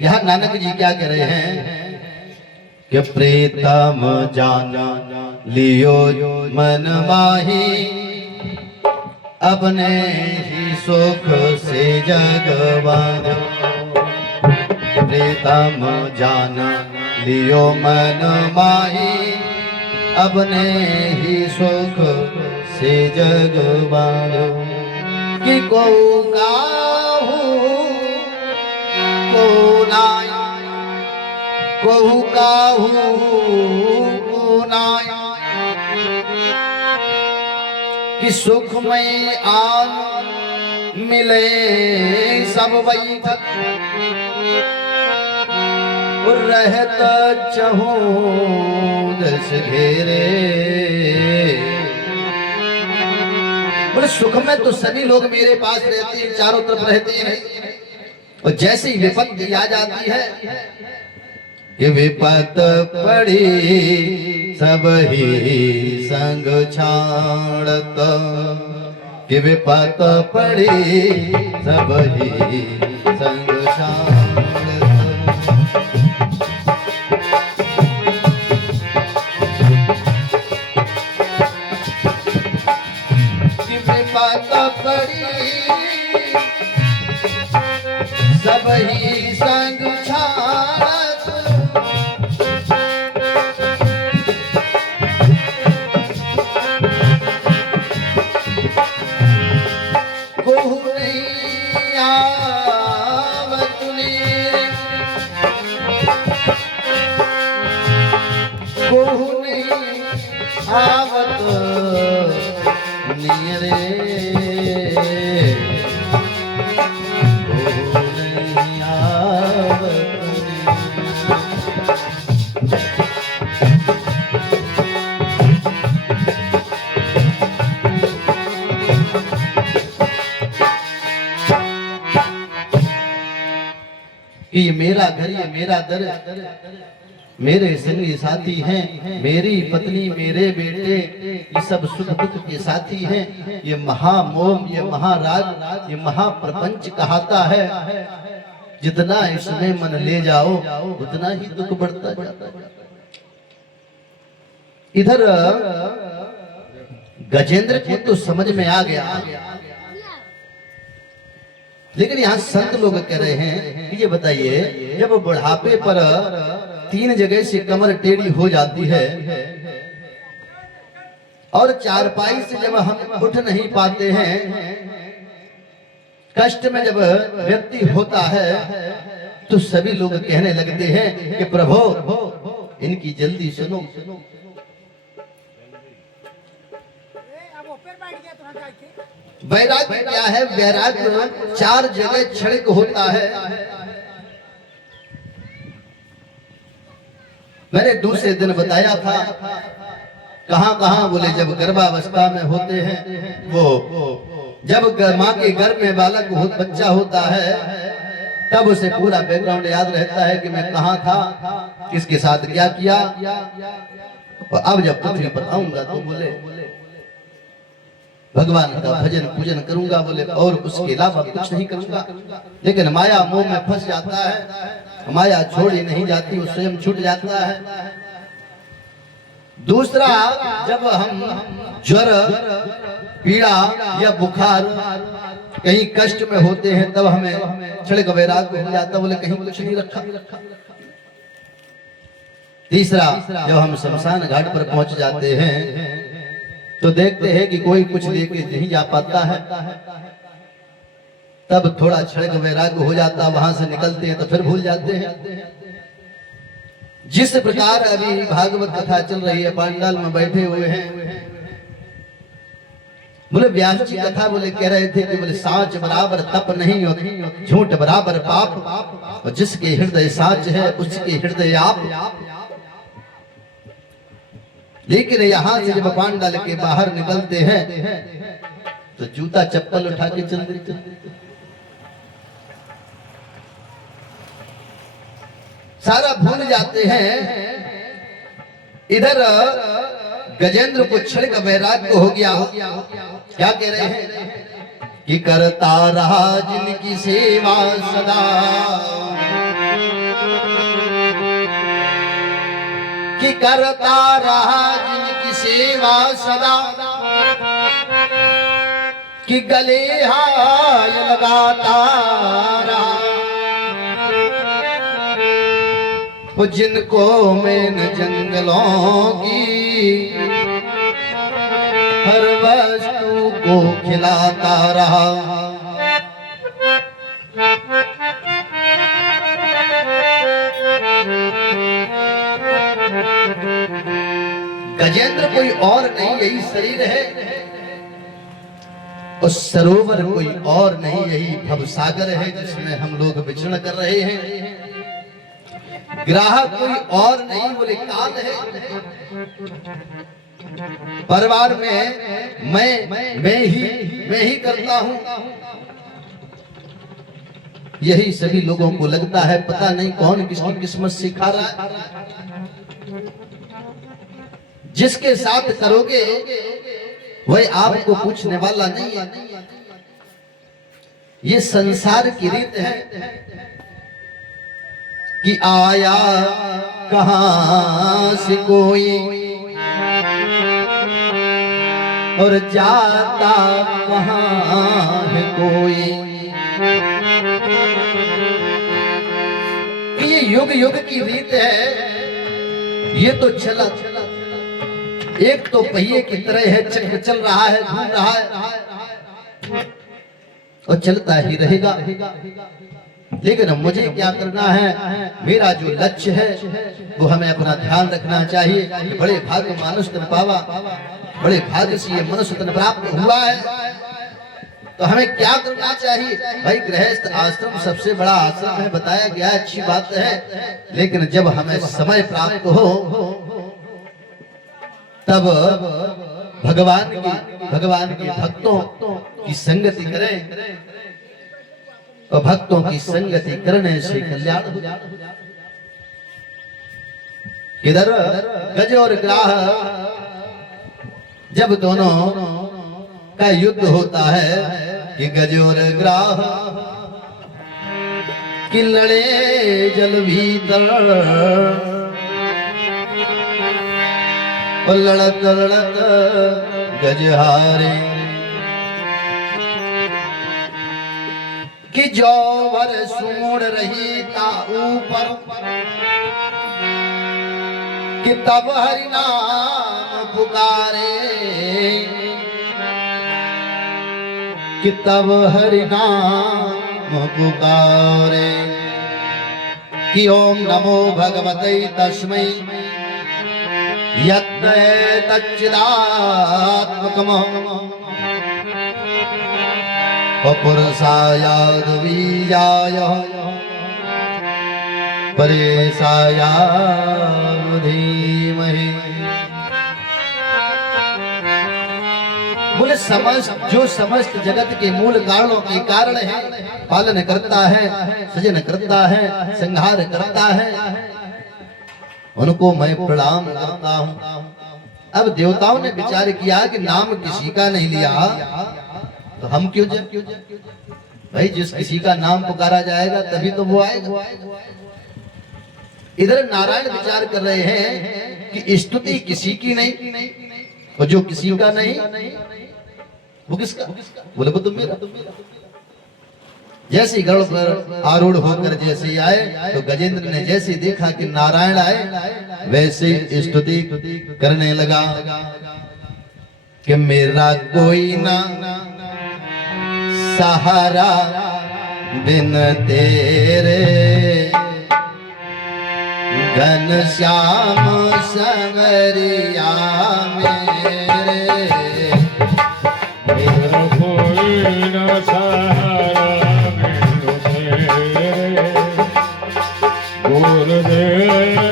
यहाँ नानक जी क्या कह रहे हैं कि प्रीतम जाना लियो मन माही, अपने ही सुख से जगवान। प्रीतम जाना लियो मन माही, अपने ही सुख से जगवान। कि को काहू को नाय, कहू काहू को नाय, कि सुख में आन मिले सब बैठक, रहत चहूं दस घेरे। बोले सुख में तो सभी लोग मेरे पास रहते हैं, चारों तरफ रहते हैं, और जैसे ही विपत्ति आ जाती है कि विपत पड़ी सब ही संग छाड़त, कि विपत पड़ी सब ही संग छाड़त। कि विपत पड़ी सब ही संग छाड़त, कोहू नहीं आवत नीरे, कोहू नहीं आवत नीरे, कोहू नहीं आवत कि ये मेरा घर, ये मेरा दर, मेरे संगी साथी हैं, मेरी पत्नी, मेरे बेटे, ये सब सुख दुख के साथी हैं। ये महामोह, ये महाराज, ये महाप्रपंच कहता है। जितना इसमें मन ले जाओ उतना ही दुख बढ़ता जाता है। इधर गजेंद्र को तो समझ में आ गया, लेकिन यहाँ संत लोग कह रहे हैं कि ये बताइए, जब बुढ़ापे पर 3 जगह से कमर टेढ़ी हो जाती है और चारपाई से जब हम उठ नहीं पाते हैं, कष्ट में जब व्यक्ति होता है, तो सभी लोग कहने लगते हैं कि प्रभु इनकी जल्दी सुनो। वैराग्य क्या है? वैराग्य 4 जगह क्षणिक होता है। मैंने दूसरे दिन बताया था, कहां बोले जब गर्भावस्था में होते हैं, वो जब माँ के गर्भ में बालक बच्चा होता है, तब उसे पूरा बैकग्राउंड याद रहता है कि मैं कहाँ था, किसके साथ क्या किया। और अब जब पृथ्वी पर आऊंगा तो बोले भगवान का भजन पूजन करूंगा, बोले और उसके अलावा कुछ नहीं करूंगा। लेकिन माया मोह में फंस जाता है, माया छोड़ी नहीं जाती, वो स्वयं छूट जाता है। दूसरा, जब हम ज्वर, पीड़ा या बुखार, कहीं कष्ट में होते हैं, तब हमें क्षणिक वैराग्य हो जाता, बोले कहीं कुछ नहीं रखा। तीसरा, जब हम शमशान घाट पर पहुंच जाते हैं तो देखते हैं कि कोई कुछ लेके नहीं जा पाता है, तब थोड़ा क्षणिक वैराग्य हो जाता, वहां से निकलते हैं तो फिर भूल जाते हैं। जिस प्रकार अभी भागवत कथा चल रही है, पांडाल में बैठे हुए हैं, बोले व्यास जी कथा बोले कह रहे थे कि बोले साच बराबर तप नहीं होती, झूठ बराबर पाप, और जिसके हृदय साच है उसके हृदय आप। लेकिन यहां से जब पांडाल के बाहर निकलते हैं तो जूता चप्पल उठा के चल देते, सारा भूल जाते हैं। इधर गजेंद्र को क्षणिक वैराग्य हो गया। क्या कह रहे हैं कि करता रहा जिनकी सेवा सदा, कि करता रहा जिनकी सेवा सदा, कि गले हाय लगाता रहा, वो जिनको मैंने जंगलों की हर वस्तु को खिलाता रहा। गजेंद्र कोई और नहीं, यही शरीर है। उस सरोवर कोई और नहीं, यही भवसागर है जिसमें हम लोग विचरण कर रहे हैं। ग्राहक कोई और नहीं, बोले काल है। परिवार में मैं ही करता हूं। यही सभी लोगों को लगता है, पता नहीं कौन किसकी किस्मत सिखा रहा है। जिसके साथ करोगे वह आपको पूछने वाला नहीं है। ये संसार की रीत है कि आया कहां से कोई और जाता कहां है कोई। ये युग युग की रीत है। ये तो चला एक तो पहिए की तरह है, चक्र चल रहा है, घूम रहा है और चलता ही रहेगा। लेकिन मुझे क्या करना है, मेरा जो लक्ष्य है वो हमें अपना ध्यान रखना चाहिए। बड़े भाग्य मानुष तन पावा, बड़े भाग्य से ये मनुष्य तन प्राप्त हुआ है। तो हमें क्या करना चाहिए भाई? गृहस्थ आश्रम सबसे बड़ा आश्रम है, बताया गया, अच्छी बात है। लेकिन जब हमें समय प्राप्त हो तब भगवान के भक्तों की संगति करें। और भक्तों की संगति करने से कल्याण हो जाता। इधर गज और ग्राह जब दोनों का युद्ध होता है कि गज और ग्राह कि लड़े जल भीतर और लड़त लड़त गज हारे कि जौवर सूंड रही ता ऊपर कि तब हरि नाम पुकारे कि तब हरि नाम पुकारे कि ओम नमो भगवते तस्मै यत् तच्चिदात्मकम् पुरुषायाद बीजाय परेशाय धीमहि। बोले जो समस्त जगत के मूल कारणों के कारण है, पालन करता है, सृजन करता है, संहार करता है, उनको मैं प्रणाम करता हूं। अब देवताओं ने विचार किया कि नाम किसी का नहीं लिया तो हम क्यों जाए भाई? जिस किसी का नाम पुकारा जाएगा तभी तो वो आएगा। इधर नारायण विचार कर रहे हैं कि स्तुति किसी की नहीं, और जो किसी का नहीं वो किसका? बोले वो तुम मेरा। जैसे गरुड़ पर आरूढ़ होकर जैसे आए तो गजेंद्र ने जैसे देखा कि नारायण आए वैसे स्तुति करने लगा कि मेरा कोई ना सहारा बिन तेरे, घनश्याम संवरिया मेरे। मेरा कोई ना सहारा बिन तेरे, गुरुदेव